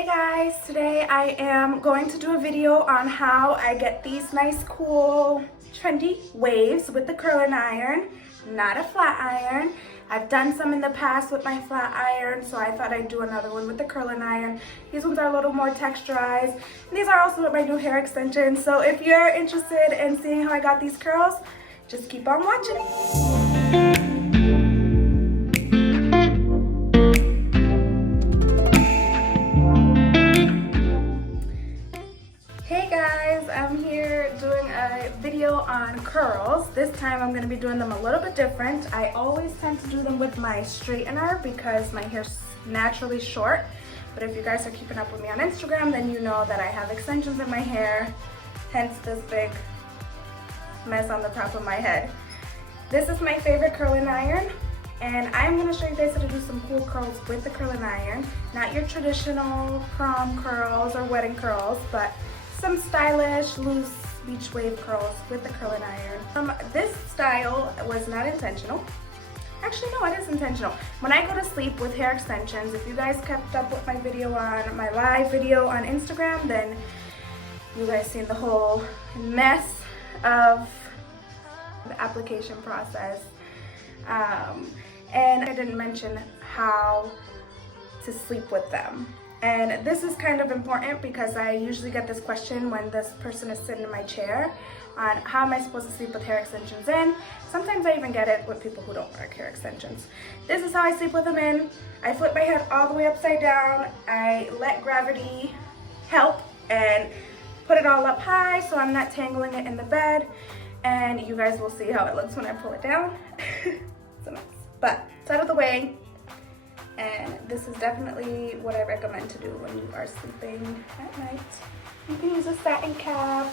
Hey guys, today I am going to do a video on how I get these nice cool trendy waves with the curling iron, not a flat iron. I've done some in the past with my flat iron, so I thought I'd do another one with the curling iron. These ones are a little more texturized. And these are also with my new hair extensions, so if you're interested in seeing how I got these curls, just keep on watching. I'm here doing a video on curls. This time I'm going to be doing them a little bit different. I always tend to do them with my straightener because my hair's naturally short. But if you guys are keeping up with me on Instagram, then you know that I have extensions in my hair, hence this big mess on the top of my head. This is my favorite curling iron, and I'm going to show you guys how to do some cool curls with the curling iron. Not your traditional prom curls or wedding curls, but some stylish, loose beach wave curls with the curling iron. This style was not intentional. Actually, no, it is intentional. When I go to sleep with hair extensions, if you guys kept up with my video on my live video on Instagram, then you guys seen the whole mess of the application process. And I didn't mention how to sleep with them. And this is kind of important because I usually get this question when this person is sitting in my chair on how am I supposed to sleep with hair extensions in. Sometimes I even get it with people who don't wear hair extensions. This is how I sleep with them in. I flip my head all the way upside down. I let gravity help and put it all up high so I'm not tangling it in the bed. And you guys will see how it looks when I pull it down. It's a mess. But it's out of the way. And this is definitely what I recommend to do when you are sleeping at night. You can use a satin cap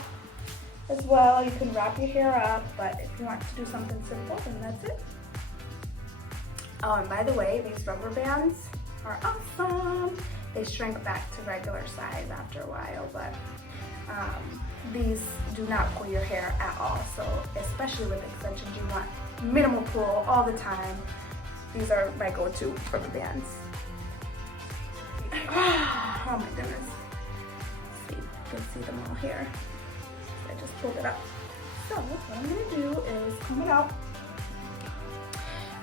as well. You can wrap your hair up, but if you want to do something simple, then that's it. Oh, and by the way, these rubber bands are awesome. They shrink back to regular size after a while, but these do not pull your hair at all. So especially with extensions, you want minimal pull all the time. These are my go-to for the bands. Oh my goodness. See, you can see them all here. I just pulled it up. So what I'm gonna do is comb it out.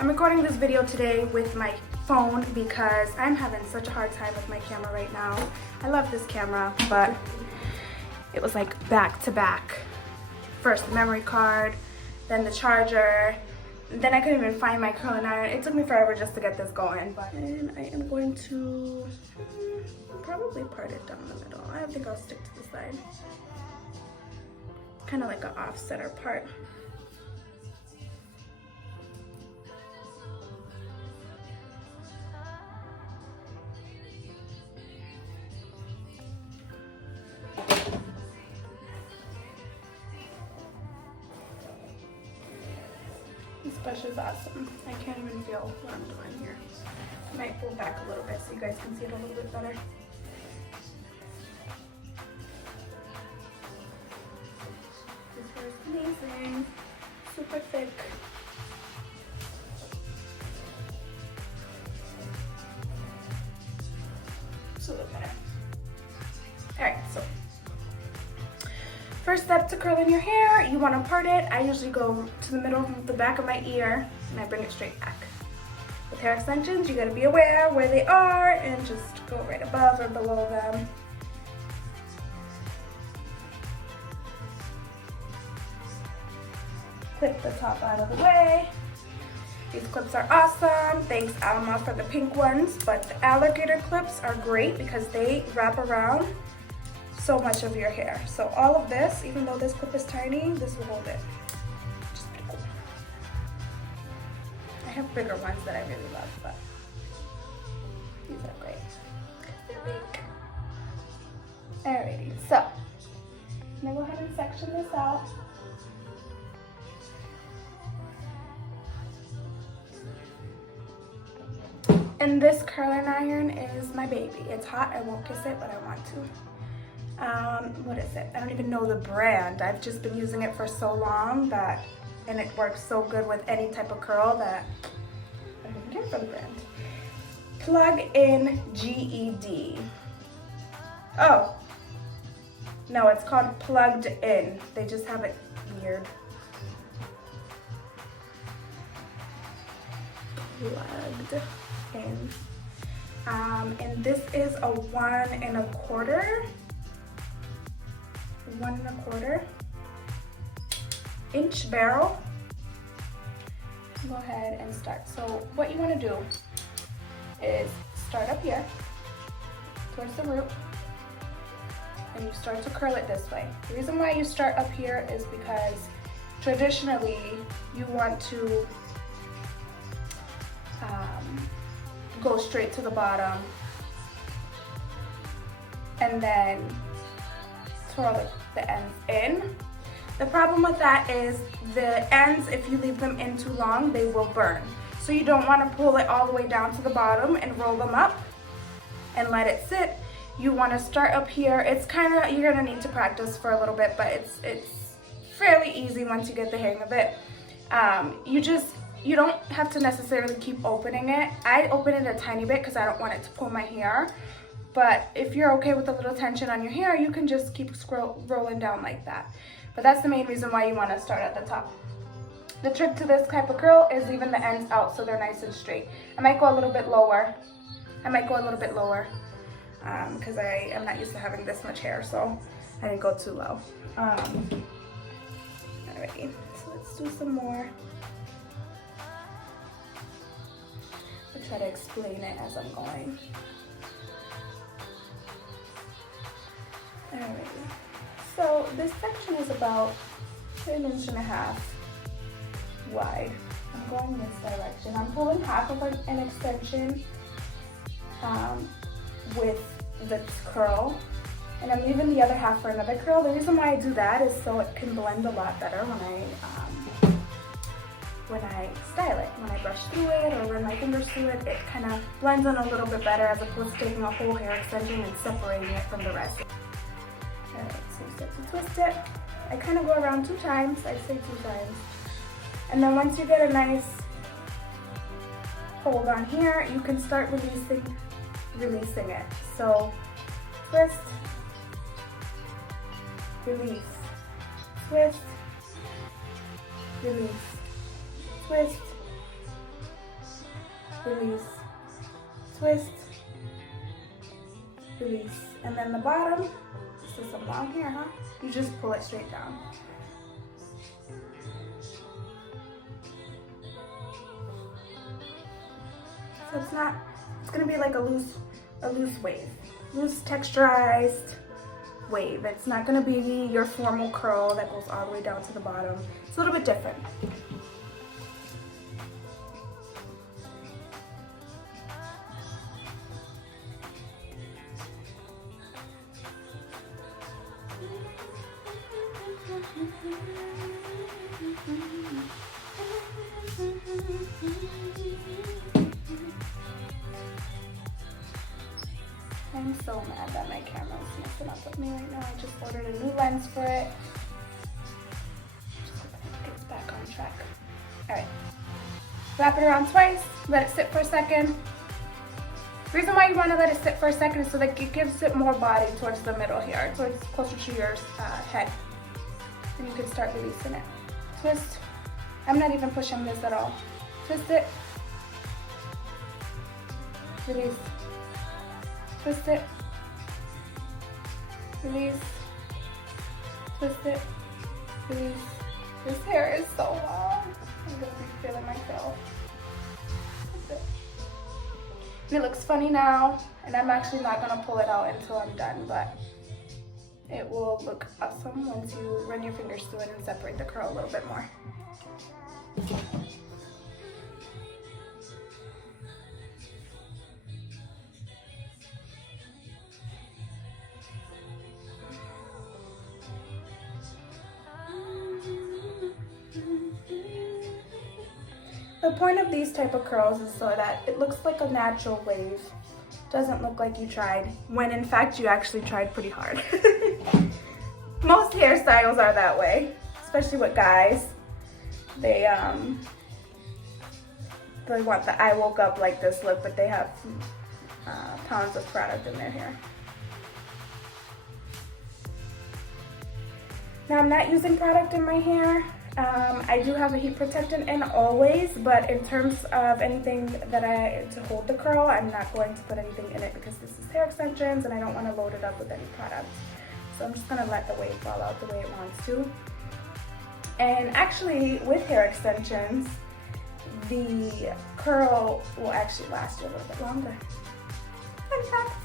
I'm recording this video today with my phone because I'm having such a hard time with my camera right now. I love this camera, but it was like back to back. First the memory card, then the charger, then I couldn't even find my curling iron. It took me forever just to get this going. But and I am going to probably part it down the middle. I think I'll stick to the side. Kind of like an offsetter part. This brush is awesome. I can't even feel what I'm doing here. I might pull back a little bit so you guys can see it a little bit better. This hair is amazing. Super thick. So look better. Alright, so first step to curling your hair, you want to part it. I usually go to the middle of the back of my ear and I bring it straight back. With hair extensions, you got to be aware where they are and just go right above or below them. Clip the top out of the way. These clips are awesome. Thanks Alma for the pink ones, but the alligator clips are great because they wrap around so much of your hair. So all of this, even though this clip is tiny, this will hold it. Which is pretty cool. I have bigger ones that I really love, but these are great. They're big. Alrighty, so I'm gonna go ahead and section this out. And this curling iron is my baby. It's hot, I won't kiss it, but I want to. What is it? I don't even know the brand. I've just been using it for so long that, and it works so good with any type of curl that I don't even care for the brand. Plug-in GED. Oh, no, it's called plugged in. They just have it weird. Plugged in. And this is a 1 1/4. 1 1/4 inch barrel. Go ahead and start. So what you want to do is start up here towards the root, and you start to curl it this way. The reason why you start up here is because traditionally you want to go straight to the bottom and then twirl the ends in. The problem with that is the ends, if you leave them in too long, they will burn. So you don't want to pull it all the way down to the bottom and roll them up and let it sit. You want to start up here. It's kind of, you're going to need to practice for a little bit, but it's fairly easy once you get the hang of it. You don't have to necessarily keep opening it. I open it a tiny bit because I don't want it to pull my hair. But if you're okay with a little tension on your hair, you can just keep rolling down like that. But that's the main reason why you want to start at the top. The trick to this type of curl is leaving the ends out so they're nice and straight. I might go a little bit lower. Because I am not used to having this much hair, so I didn't go too low. Alrighty, so let's do some more. I'll try to explain it as I'm going. Alrighty, so this section is about 1.5 inches wide. I'm going this direction. I'm pulling half of an extension with the curl, and I'm leaving the other half for another curl. The reason why I do that is so it can blend a lot better when I style it. When I brush through it or run my fingers through it, it kind of blends in a little bit better as opposed to taking a whole hair extension and separating it from the rest. Alright, so you start to twist it. I kind of go around 2 times, I'd say 2 times. And then once you get a nice hold on here, you can start releasing it. So twist, release, twist, release, twist, release, twist, release. And then the bottom, this is some long hair, huh? You just pull it straight down. So it's gonna be like a loose wave, loose texturized wave. It's not gonna be your formal curl that goes all the way down to the bottom. It's a little bit different. I'm so mad that my camera is messing up with me right now. I just ordered a new lens for it. Just hoping it gets back on track. Alright. Wrap it around twice. Let it sit for a second. The reason why you want to let it sit for a second is so that it gives it more body towards the middle here, towards closer to your head. And you can start releasing it. Twist. I'm not even pushing this at all. Twist it. Release. Twist it. Release. Twist it. Release. This hair is so long. I'm gonna be feeling myself. Twist it. It looks funny now, and I'm actually not gonna pull it out until I'm done, but it will look awesome once you run your fingers through it and separate the curl a little bit more. The point of these type of curls is so that it looks like a natural wave. Doesn't look like you tried, when in fact you actually tried pretty hard. Most hairstyles are that way, especially with guys. They want the I woke up like this look, but they have tons of product in their hair. Now I'm not using product in my hair. I do have a heat protectant in always, but in terms of anything to hold the curl, I'm not going to put anything in it because this is hair extensions and I don't want to load it up with any product. So I'm just going to let the wave fall out the way it wants to. And actually, with hair extensions, the curl will actually last you a little bit longer. Fun fact.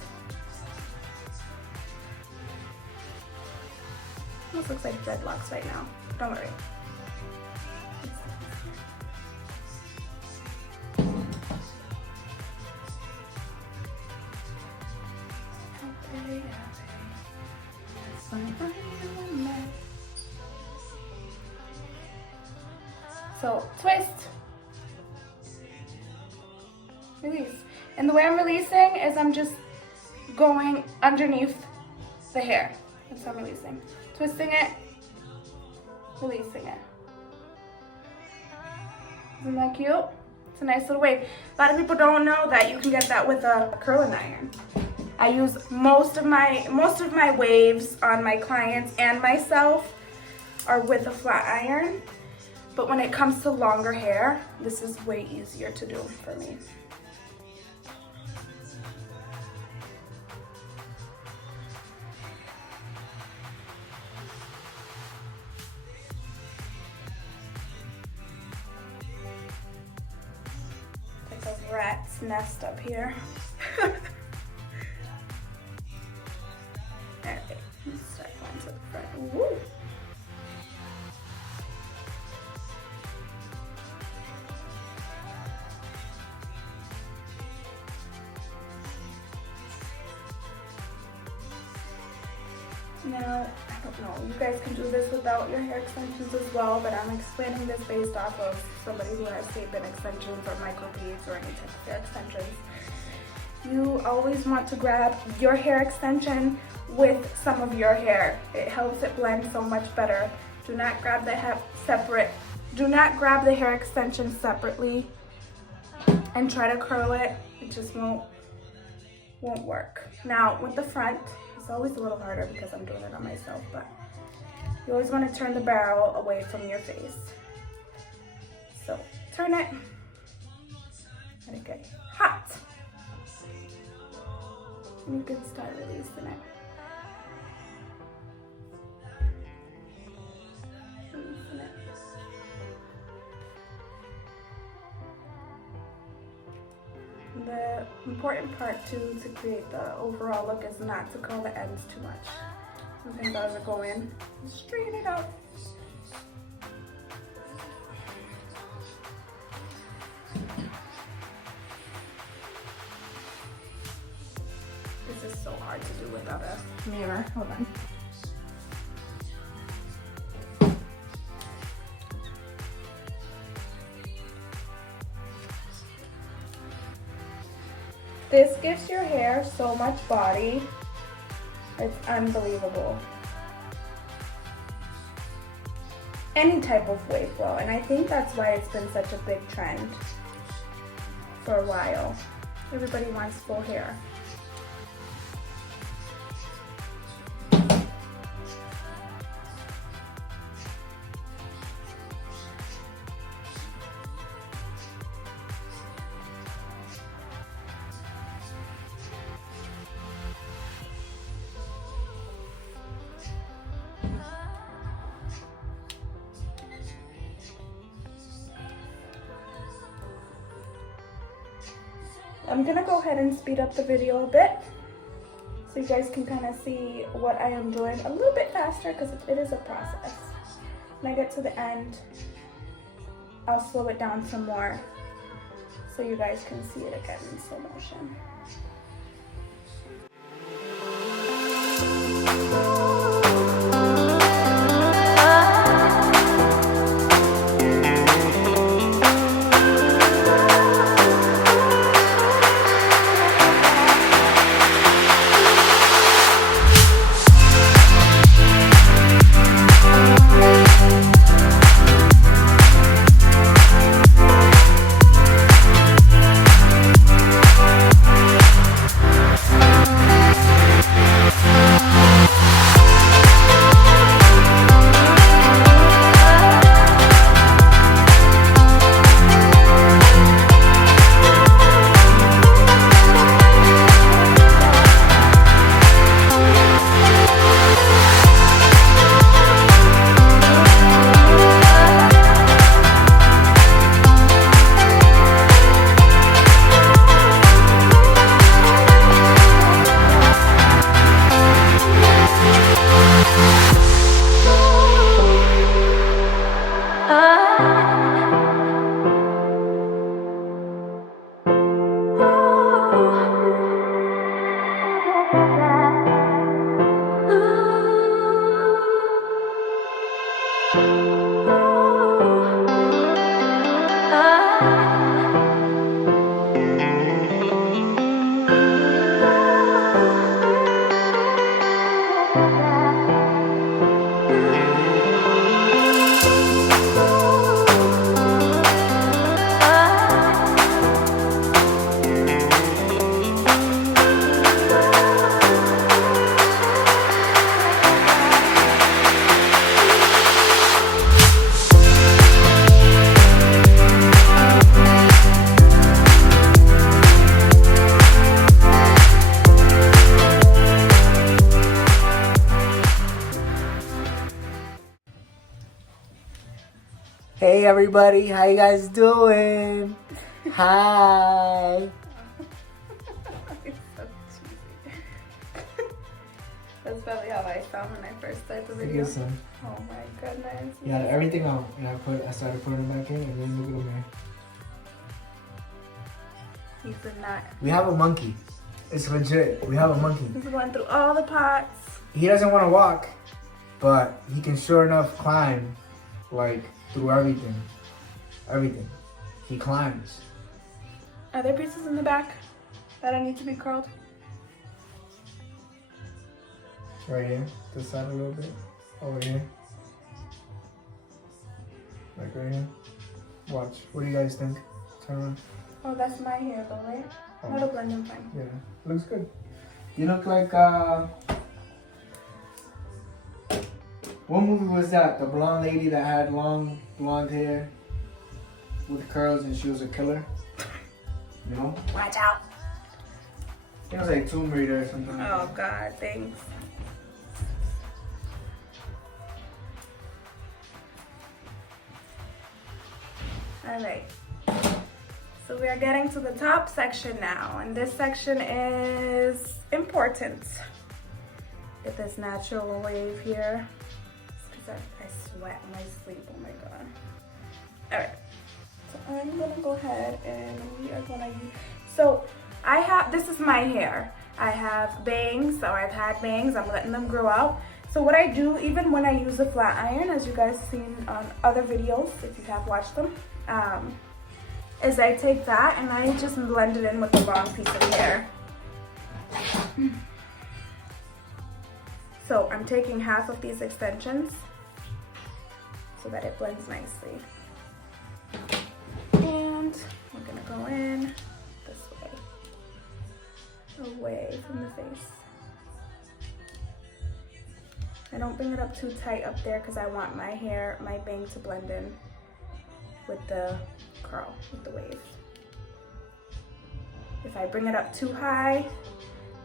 Almost looks like dreadlocks right now. Don't worry. So twist, release. And the way I'm releasing is I'm just going underneath the hair. That's how I'm releasing. Twisting it, releasing it. Isn't that cute? It's a nice little wave. A lot of people don't know that you can get that with a curling iron. I use most of my waves on my clients and myself are with a flat iron. But when it comes to longer hair, this is way easier to do for me. It's like a rat's nest up here. Alright, let's start going to the front. Woo! Now, I don't know, you guys can do this without your hair extensions as well, but I'm explaining this based off of somebody who has tape-in extensions or micro-beads or any type of hair extensions. You always want to grab your hair extension with some of your hair. It helps it blend so much better. Do not grab the hair extension separately and try to curl it. It just won't work. Now, with the front, it's always a little harder because I'm doing it on myself, but you always want to turn the barrel away from your face. So turn it, let it get hot, and you can start releasing it. The important part too to create the overall look is not to curl the ends too much. Sometimes I would go in and straighten it out. This is so hard to do without a mirror. Hold on. This gives your hair so much body. It's unbelievable. Any type of wave will, and I think that's why it's been such a big trend for a while. Everybody wants full hair. I'm gonna go ahead and speed up the video a bit so you guys can kind of see what I am doing a little bit faster because it is a process. When I get to the end, I'll slow it down some more so you guys can see it again in slow motion. Hey everybody, how you guys doing? Hi. It's so cheesy. That's probably how I sound when I first started the video. Oh my goodness. Yeah, everything out. Yeah, I started putting it back in and then look at him here. He's a nut. We have a monkey. It's legit. We have a monkey. He's going through all the pots. He doesn't want to walk, but he can sure enough climb, like, through everything. Everything. He climbs. Are there pieces in the back that I need to be curled? Right here. This side a little bit. Over here. Like right here. Watch. What do you guys think? Turn around. Oh, that's my hair though, right? Oh. That'll blend in fine. Yeah. Looks good. You look like, what movie was that? The blonde lady that had long blonde hair with curls and she was a killer? No? Watch out. It was like Tomb Raider or something. Oh God, thanks. Alright. So we are getting to the top section now, and this section is important. Get this natural wave here. I sweat in my sleep, oh my God. All right, so I'm gonna go ahead and we are gonna use, so this is my hair. I have bangs, or I've had bangs, I'm letting them grow out. So what I do, even when I use a flat iron, as you guys seen on other videos, if you have watched them, is I take that and I just blend it in with a long piece of hair. So I'm taking half of these extensions so that it blends nicely. And we're gonna go in this way, away from the face. I don't bring it up too tight up there because I want my hair, my bang to blend in with the curl, with the wave. If I bring it up too high,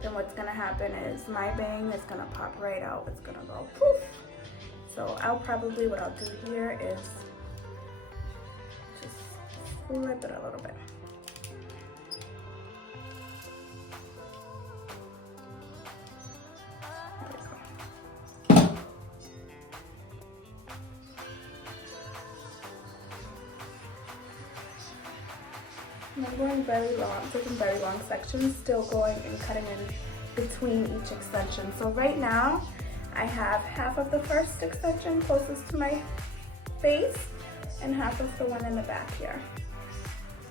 then what's gonna happen is my bang is gonna pop right out. It's gonna go poof. So what I'll do here is just flip it a little bit. There we go. And I'm going very long, taking very long sections, still going and cutting in between each extension. So right now, I have half of the first extension closest to my face and half of the one in the back here.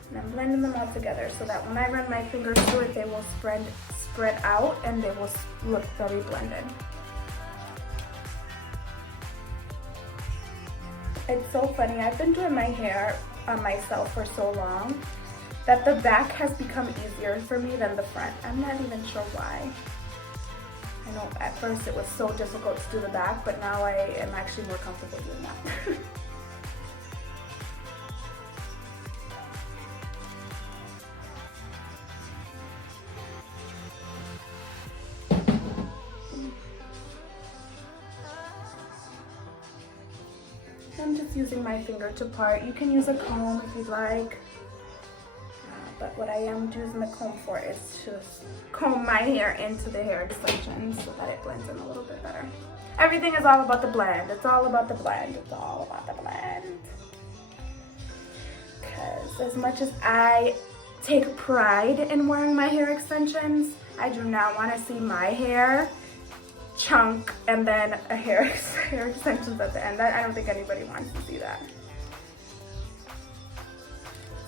And I'm blending them all together so that when I run my fingers through it, they will spread out and they will look very blended. It's so funny, I've been doing my hair on myself for so long that the back has become easier for me than the front. I'm not even sure why. I know at first it was so difficult to do the back, but now I am actually more comfortable doing that. I'm just using my finger to part. You can use a comb if you'd like. But what I am using the comb for is to comb my hair into the hair extensions so that it blends in a little bit better. Everything is all about the blend. It's all about the blend. It's all about the blend. Because as much as I take pride in wearing my hair extensions, I do not want to see my hair chunk and then a hair extensions at the end. I don't think anybody wants to see that.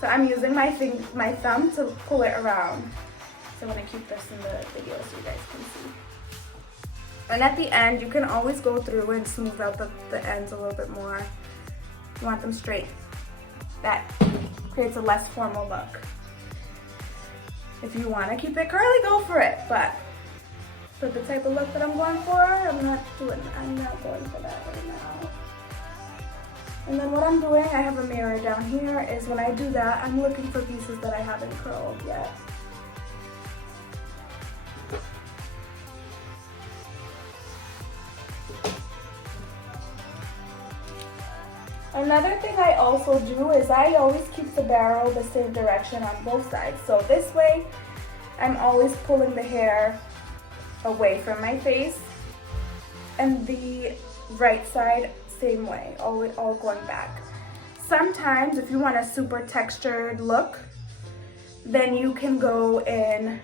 So I'm using my thumb to pull it around. So I'm gonna keep this in the video so you guys can see. And at the end, you can always go through and smooth out the ends a little bit more. You want them straight. That creates a less formal look. If you want to keep it curly, go for it. But for the type of look that I'm going for, I'm not going for that right now. And then what I'm doing, I have a mirror down here, is when I do that, I'm looking for pieces that I haven't curled yet. Another thing I also do is I always keep the barrel the same direction on both sides. So this way, I'm always pulling the hair away from my face. And the right side, same way, all going back. Sometimes if you want a super textured look, then you can go in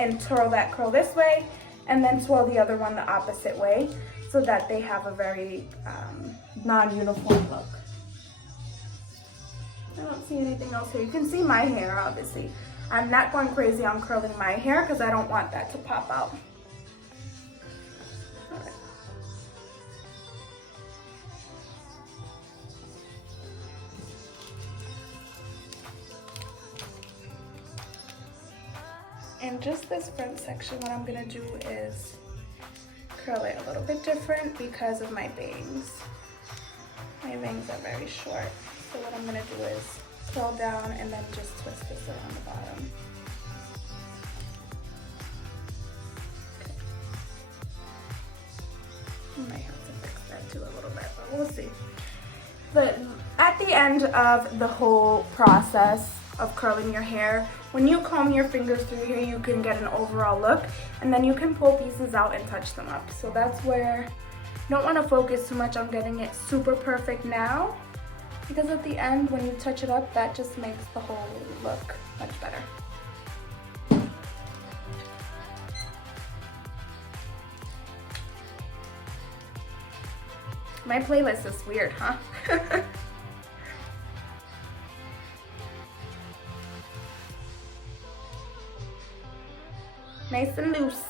and twirl that curl this way and then twirl the other one the opposite way so that they have a very non-uniform look. I don't see anything else here. You can see my hair, obviously. I'm not going crazy on curling my hair because I don't want that to pop out. All right. And just this front section, what I'm gonna do is curl it a little bit different because of my bangs. My bangs are very short. So what I'm gonna do is curl down and then just twist this around the bottom. Okay. I might have to fix that too a little bit, but we'll see. But at the end of the whole process of curling your hair, when you comb your fingers through here, you can get an overall look, and then you can pull pieces out and touch them up. So that's where you don't want to focus too much on getting it super perfect now, because at the end, when you touch it up, that just makes the whole look much better. My playlist is weird, huh? Nice and loose.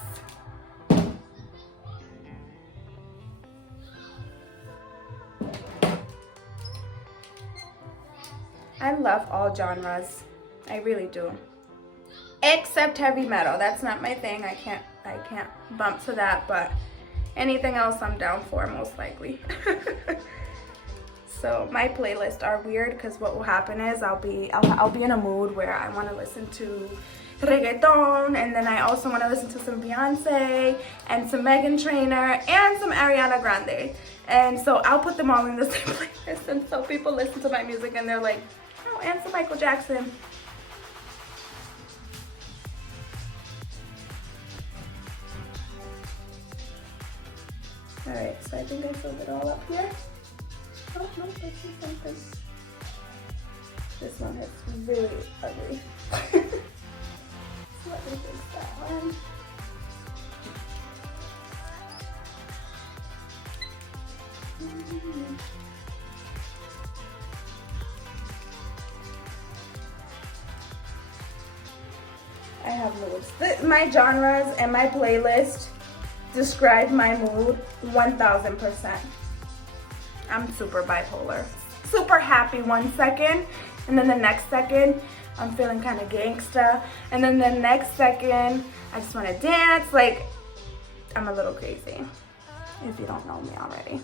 I love all genres. I really do. Except heavy metal. That's not my thing. I can't bump to that, but anything else I'm down for, most likely. So my playlists are weird because what will happen is I'll be in a mood where I want to listen to reggaeton, and then I also want to listen to some Beyonce and some Meghan Trainor and some Ariana Grande, and so I'll put them all in the same playlist, and so people listen to my music and they're like, oh, and some Michael Jackson. Alright, so I think I filled it all up here. Oh no, I see something. This one is really ugly. Let me fix that one. I have moods. My genres and my playlist describe my mood 1000%. I'm super bipolar. Super happy 1 second, and then the next second, I'm feeling kind of gangsta, and then the next second, I just want to dance. Like, I'm a little crazy, if you don't know me already.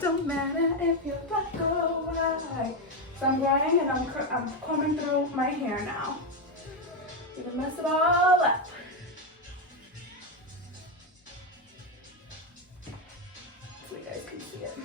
Don't matter if you're black or white. So I'm going and I'm combing through my hair now. Gonna mess it all up. So you guys can see it.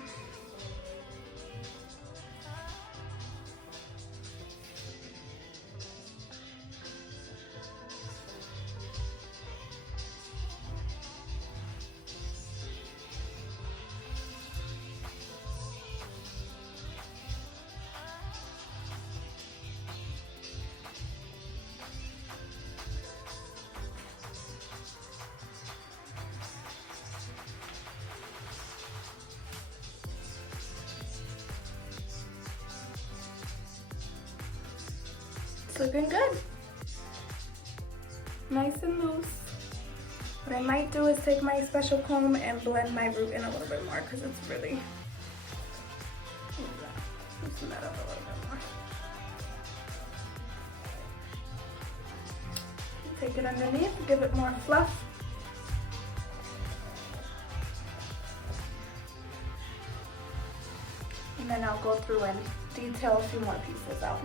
Looking good. Nice and loose. What I might do is take my special comb and blend my root in a little bit more because it's really, loosen that up a little bit more. Take it underneath, give it more fluff. And then I'll go through and detail a few more pieces out.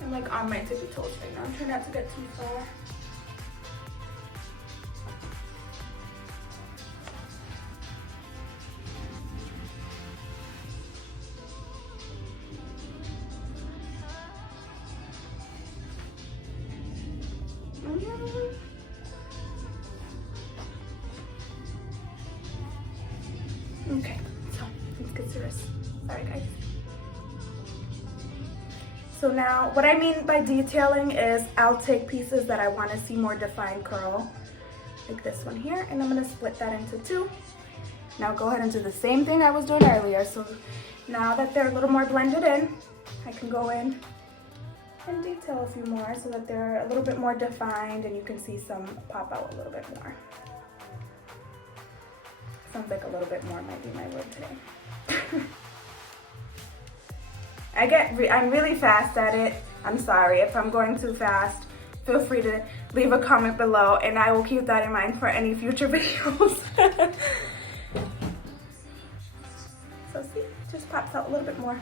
I'm like on my tippy toes right now. I'm trying not to get too far. Okay, so let's get serious. Sorry guys. So now, what I mean by detailing is I'll take pieces that I want to see more defined curl, like this one here, and I'm going to split that into two. Now go ahead and do the same thing I was doing earlier. So now that they're a little more blended in, I can go in and detail a few more so that they're a little bit more defined and you can see some pop out a little bit more. Sounds like a little bit more might be my word today. I'm really fast at it. I'm sorry if I'm going too fast. Feel free to leave a comment below and I will keep that in mind for any future videos. So see, it just pops out a little bit more.